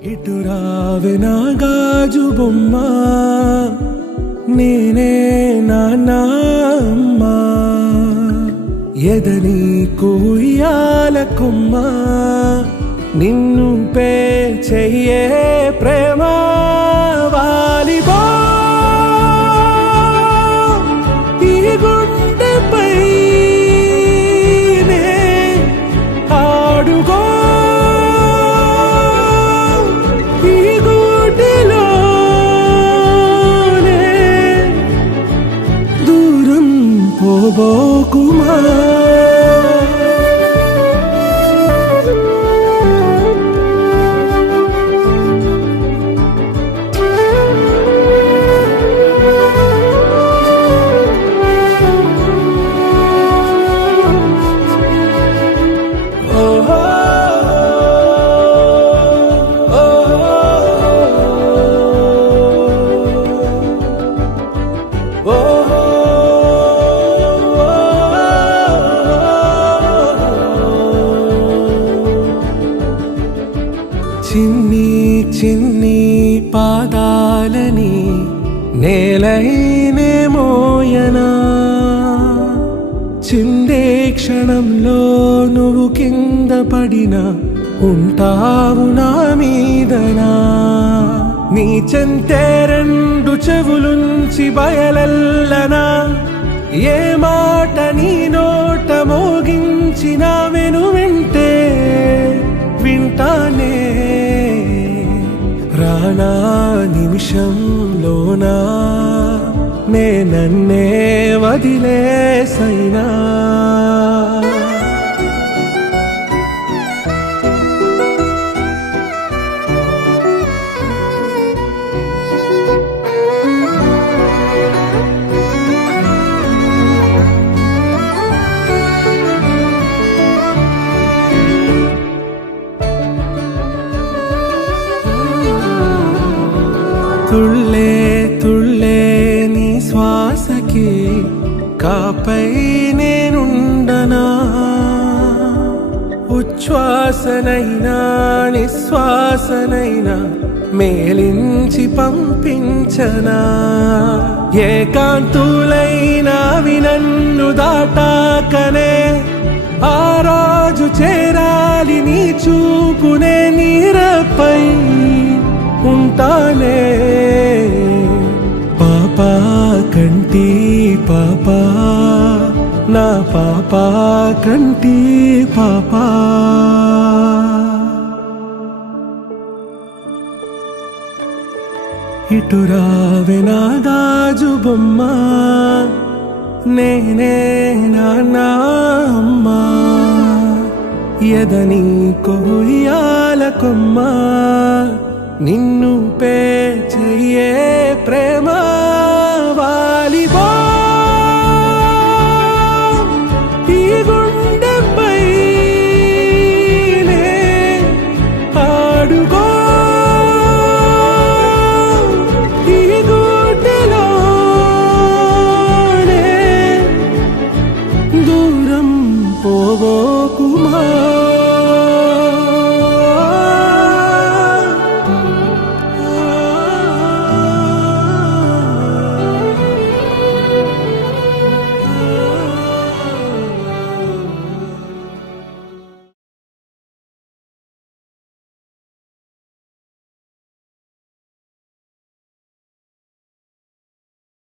ఇటు రావే నా గాజు బొమ్మ, నేనే నాన్న అమ్మ, ఎదని కుయ్యాల కొమ్మ, నిన్ను పే చెయ్యే ప్రేమ వాలిబా ఈ గుండెపై నే ఆడుగో ఈ గూటిలోనే దూరం పోబోకుమా. చిన్ని చిన్ని పాదాలని నేలైనే మోయనా, చిందే క్షణంలో నువ్వు కింద పడినా ఉంటావు నా మీదనా. నీ చెంతే రెండు చెవులుంచి బయలల్లనా, ఏ మాట నీ నోట మోగించిన వెను వింటే వింటానే. రానా నిమిషంలోనా నే నన్నే వదిలేసైనా, తుళ్ళే తుళ్ళే నీ శ్వాసకి కాపై నేనుండనా, ఉచ్ఛ్వాసనైనా నిశ్వాసనైనా మేలించి పంపించనా. ఏకాంతులైనవి నన్ను దాటాకనే ఆ రోజు చేరాలి నీ చూపునే నీరపై ఉంటానే. పాపా కంటి పాపా నా పాపా కంటి పాపా. ఇటు రావే నా గాజు బొమ్మ, నేనే నాన్న అమ్మ, ఎదని కొయ్యాల కొమ్మ, నిన్ను పే చెయ్యే ప్రేమ